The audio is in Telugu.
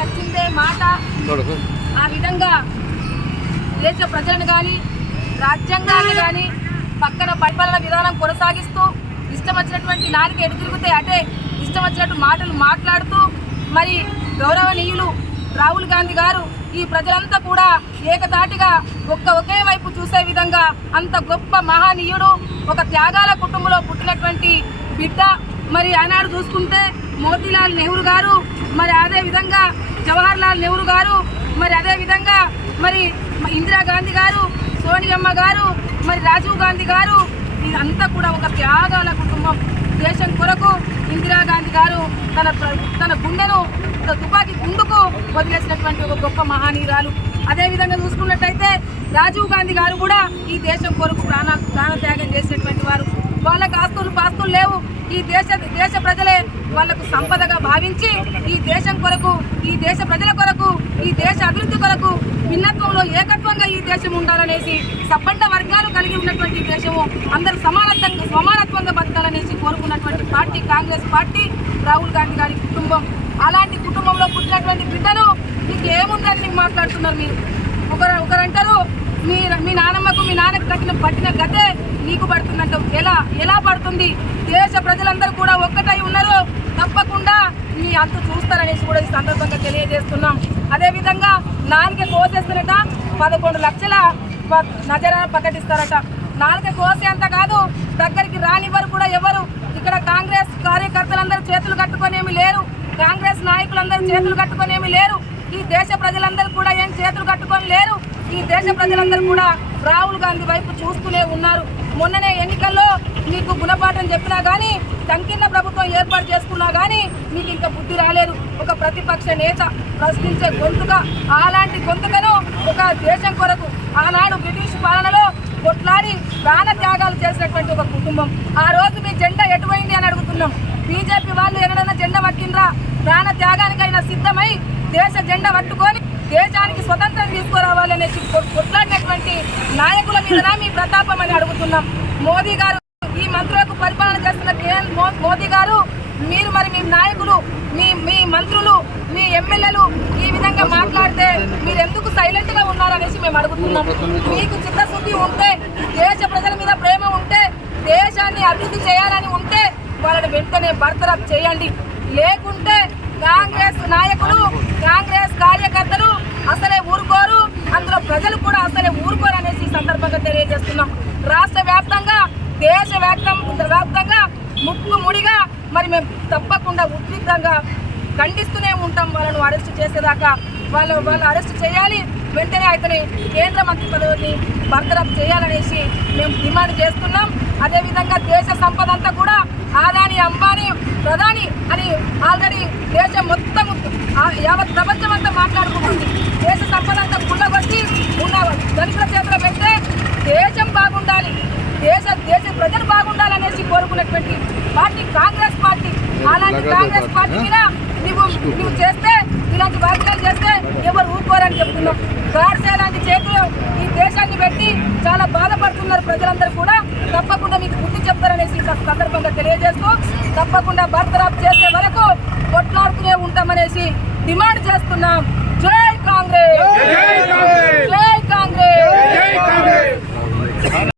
వచ్చిందే మాట ఆ విధంగా దేశ ప్రజలను కానీ రాజ్యాంగాన్ని కానీ పక్కన పరిపాలన విధానం కొనసాగిస్తూ ఇష్టం వచ్చినటువంటి నాలుగు ఎటు తిరిగితే అటే ఇష్టం వచ్చినట్టు మాటలు మాట్లాడుతూ మరి గౌరవనీయులు రాహుల్ గాంధీ గారు ఈ ప్రజలంతా కూడా ఏకతాటిగా ఒకే వైపు చూసే విధంగా అంత గొప్ప మహానీయుడు ఒక త్యాగాల కుటుంబంలో పుట్టినటువంటి బిడ్డ. మరి ఆనాడు చూసుకుంటే మోతీలాల్ నెహ్రూ గారు, మరి అదేవిధంగా జవహర్ లాల్ నెహ్రూ గారు, మరి అదేవిధంగా మరి ఇందిరాగాంధీ గారు, సోనియమ్మ గారు, మరి రాజీవ్ గాంధీ గారు, ఇదంతా కూడా ఒక త్యాగాల కుటుంబం. దేశం కొరకు ఇందిరాగాంధీ గారు తన గుండెను తుపాకీ గుండుకు వదిలేసినటువంటి ఒక గొప్ప మహానీయురాలు. అదేవిధంగా చూసుకున్నట్టయితే రాజీవ్ గాంధీ గారు కూడా ఈ దేశం కొరకు ప్రాణత్యాగం చేసినటువంటి వారు. వాళ్ళకు ఆస్తులు పాస్తులు లేవు. ఈ దేశ ప్రజలే వాళ్లకు సంపదగా భావించి ఈ దేశం కొరకు, ఈ దేశ ప్రజల కొరకు, ఈ దేశ అభివృద్ధి కొరకు భిన్నత్వంలో ఏకత్వంగా ఈ దేశం ఉండాలనేసి సబ్బండ వర్గాలు కలిగి ఉన్నటువంటి దేశము అందరూ సమానత్వంగా బతకాలనేసి కోరుకున్నటువంటి పార్టీ కాంగ్రెస్ పార్టీ, రాహుల్ గాంధీ గారి కుటుంబం. అలాంటి కుటుంబంలో పుట్టినటువంటి బిడ్డలు మీకు ఏముందని నీకు మాట్లాడుతున్నారు మీరు? ఒకరంటారు మీ నానమ్మకు మీ నాన్నకు పట్టిన గతే నీకు పడుతుందంటావు. ఎలా పడుతుంది? దేశ ప్రజలందరూ కూడా ఒక్కటై ఉన్నారు. తప్పకుండా మీ అంత చూస్తారనేసి కూడా ఈ సందర్భంగా తెలియజేస్తున్నాం. అదేవిధంగా నాలుగే కోసేస్తున్నట 11 లక్షల నజరాన ప్రకటిస్తారట. నాలుగే కోసే అంత కాదు, దగ్గరికి రానివ్వరు కూడా ఎవరు. ఇక్కడ కాంగ్రెస్ కార్యకర్తలందరూ చేతులు కట్టుకునేమి లేరు, కాంగ్రెస్ నాయకులందరూ చేతులు కట్టుకునేమి లేరు, ఈ దేశ ప్రజలందరూ కూడా ఏం చేతులు కట్టుకొని లేరు. ఈ దేశ ప్రజలందరూ కూడా రాహుల్ గాంధీ వైపు చూస్తూనే ఉన్నారు. మొన్ననే ఎన్నికల్లో మీకు గుణపాఠం చెప్పినా కానీ, సంకీర్ణ ప్రభుత్వం ఏర్పాటు చేసుకున్నా కానీ మీకు ఇంకా బుద్ధి రాలేదు. ఒక ప్రతిపక్ష నేత ప్రశ్నించే గొంతుగా, అలాంటి గొంతుకను ఒక దేశం కొరకు ఆనాడు బ్రిటిష్ పాలనలో కొట్లాడి ప్రాణ త్యాగాలు చేసినటువంటి ఒక కుటుంబం. ఆ రోజు మీ జెండా ఎటువైంది అని అడుగుతున్నాం. బీజేపీ వాళ్ళు ఎన్నడన్నా జెండా పట్టిండ్రా? ప్రాణ త్యాగానికైనా సిద్ధమై దేశ జెండా పట్టుకొని దేశానికి స్వతంత్రం తీసుకురావాలనేసి కొట్లాడినటువంటి నాయకుల మీద మీ ప్రతాపం అని అడుగుతున్నాం. మోదీ గారు ఈ మంత్రులకు పరిపాలన చేస్తున్న మోదీ గారు, మీరు మరి మీ నాయకులు, మీ మంత్రులు, మీ ఎమ్మెల్యేలు ఈ విధంగా మాట్లాడితే మీరు ఎందుకు సైలెంట్ గా ఉన్నారనేసి మేము అడుగుతున్నాం. మీకు చిత్తశుద్ధి ఉంటే, దేశ ప్రజల మీద ప్రేమ ఉంటే, దేశాన్ని అభివృద్ధి చేయాలని ఉంటే వాళ్ళని వెంటనే బర్తరఫ్ చేయండి. లేకుంటే కాంగ్రెస్ నాయకులు, కాంగ్రెస్ కార్యకర్తలు అసలే ఊరుకోరు, అందులో ప్రజలు కూడా అసలే ఊరుకోరు అనేసి ఈ సందర్భంగా తెలియజేస్తున్నాం. రాష్ట్ర వ్యాప్తంగా, దేశ వ్యాప్తంగా ముడిగా మరి మేము తప్పకుండా ఉద్రిక్తంగా ఖండిస్తూనే ఉంటాం. వాళ్ళను అరెస్ట్ చేసేదాకా వాళ్ళు అరెస్ట్ చేయాలి. వెంటనే అతని కేంద్ర మంత్రి పదవిని బర్తరఫ్ చేయాలనేసి మేము డిమాండ్ చేస్తున్నాం. అదేవిధంగా దేశ సంపద అంతా కూడా ఆదాని, అంబానీ, ప్రధాని అని ఆల్రెడీ దేశం మొత్తం యావత్ ప్రపంచం అంతా మాట్లాడుకుంటుంది. దేశ సంపద అంతా కుళ్ళగొట్టి ఉన్న ధనికుల చేతిలో పెడితే దేశం బాగుండాలి, దేశ ప్రజలు బాగుండాలనేసి కోరుకున్నటువంటి పార్టీ కాంగ్రెస్ పార్టీ. అలాంటి కాంగ్రెస్ పార్టీ మీద నువ్వు చేస్తే, ఇలాంటి వ్యాఖ్యలు చేస్తే ఎవరు ఊరుకోరని చెప్తున్నాం. గాడ్సే లాంటి చేతులు ఈ దేశాన్ని పెట్టి చాలా బాధపడుతున్నారు ప్రజలందరూ కూడా. తప్పకుండా మీకు బుద్ధి చెప్తారనేసి సందర్భంగా తెలియజేస్తూ, తప్పకుండా బర్తరఫ్ చేసే వరకు కొట్లాడుతూనే ఉంటామనేసి డిమాండ్ చేస్తున్నాం. జై